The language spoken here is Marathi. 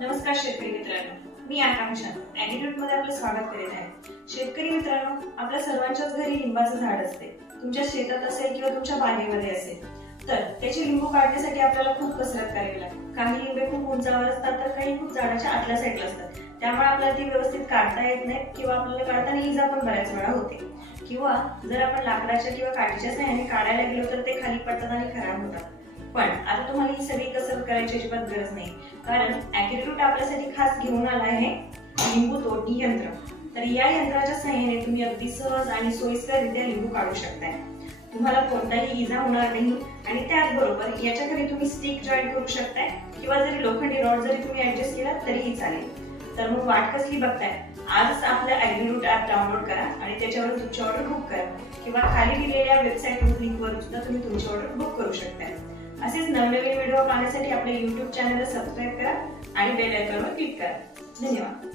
नमस्कार शेतकरी मित्रांनो, मी आकांक्षा ॲग्रीरूट मध्ये आपलं स्वागत करीत आहे। शेतकरी मित्रांनो, आपल्या सर्वांच्याच घरी लिंबाचं झाड असते। तुमच्या शेतात असेल किंवा तुमच्या बागेमध्ये असेल तर त्याची लिंबू काढण्यासाठी आपल्याला खूप कसरत करावी लागते। काही लिंबे खूप उंचावर असतात तर काही खूप झाडाच्या आतल्या साईडला असतात, त्यामुळे आपल्याला ती व्यवस्थित काढता येत नाही किंवा आपल्याला काढताना इजा पण बऱ्याच वेळा होते। किंवा जर आपण लाकडाच्या किंवा काठीच्या साहाय्याने काढायला गेलो तर ते खाली पडतात आणि खराब होतात। पण आता तुम्हाला ही सगळी कसरत करायची अजिबात गरज नाही, कारण ॲग्रीरूट आपल्यासाठी खास घेऊन आला आहे लिंबू तोडणी यंत्र। तर या यंत्राच्या साहाय्याने तुम्ही अगदी सहज आणि सोयीस्कररित्या लिंबू काढू शकताय। तुम्हाला कोणताही इजा होणार नाही आणि त्याचबरोबर याच्याकडे तुम्ही स्टिक जॉईंट करू शकताय किंवा जरी लोखंडी रॉड जरी तुम्ही ऍडजस्ट केला तरीही चालेल। तर मग वाट कसली बघताय? आजच आपलं ॲग्रीरूट ॲप डाउनलोड करा आणि त्याच्यावर तुमची ऑर्डर बुक करा किंवा खाली दिलेल्या वेबसाईट लिंकवर सुद्धा तुम्ही तुमची ऑर्डर बुक करू शकताय। असेच नवनवीन व्हिडिओ पाहण्यासाठी आपल्या YouTube चॅनलला सबस्क्राइब करा आणि बेल आयकॉनवर क्लिक करा। धन्यवाद।